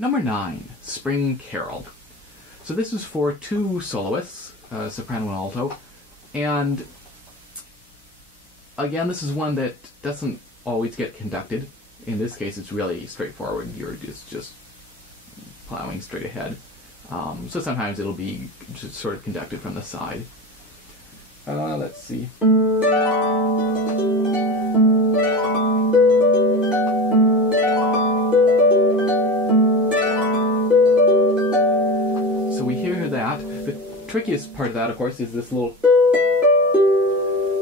Number 9, Spring Carol. So this is for two soloists, soprano and alto, and again, this is one that doesn't always get conducted. In this case, it's really straightforward. You're just plowing straight ahead. So sometimes it'll be just sort of conducted from the side. Let's see. So we hear that. The trickiest part of that, of course, is this little...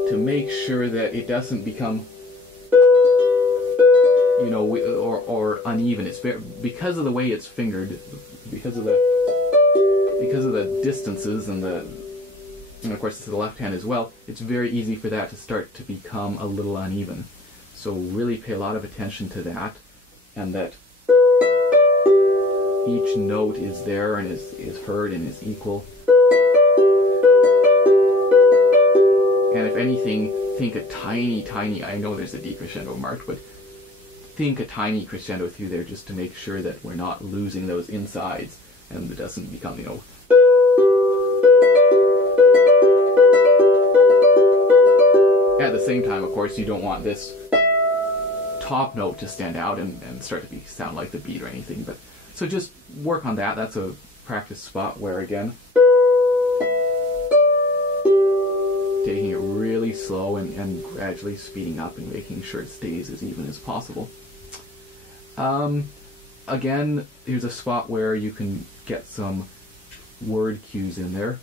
to make sure that it doesn't become, you know, or uneven. It's very, because of the way it's fingered, because of the distances and of course it's the left hand as well. It's very easy for that to start to become a little uneven. So really pay a lot of attention to that, and that each note is there and is heard and is equal. And if anything, think a tiny, I know there's a decrescendo marked, but think a tiny crescendo through there just to make sure that we're not losing those insides and it doesn't become, you know... At the same time, of course, you don't want this top note to stand out and start to sound like the beat or anything. But so just work on that. That's a practice spot where, again, taking it really slow and gradually speeding up and making sure it stays as even as possible. Again, here's a spot where you can get some word cues in there.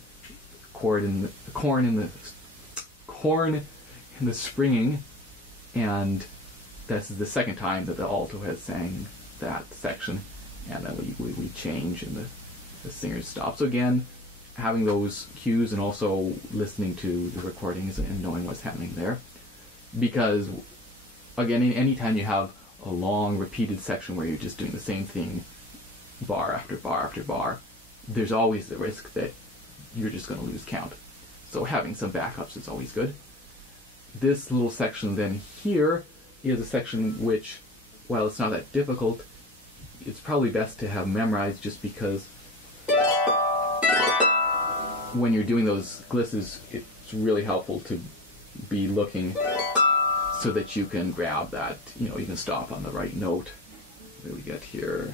Corn in the springing, and that's the second time that the alto has sang that section, and then we change and the singers stop. So again, having those cues and also listening to the recordings and knowing what's happening there. Because, again, anytime you have a long repeated section where you're just doing the same thing bar after bar after bar, there's always the risk that you're just going to lose count. So having some backups is always good. This little section then here is a section which, while it's not that difficult, it's probably best to have memorized, just because when you're doing those glisses, it's really helpful to be looking so that you can grab that, you know, you can stop on the right note. What do we get here?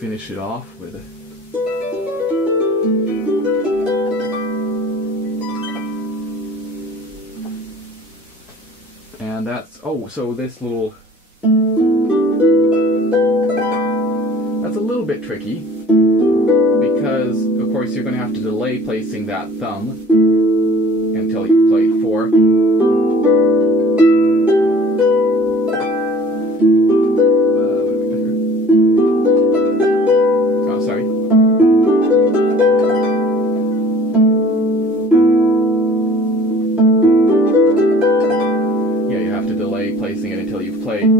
Finish it off with it. And that's, so this little, that's a little bit tricky, because of course you're going to have to delay placing that thumb until you've played 4. Placing it until you've played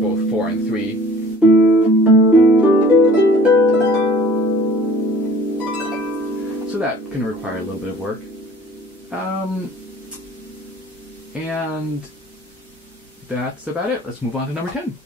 both 4 and 3. So that can require a little bit of work. And that's about it. Let's move on to number 10.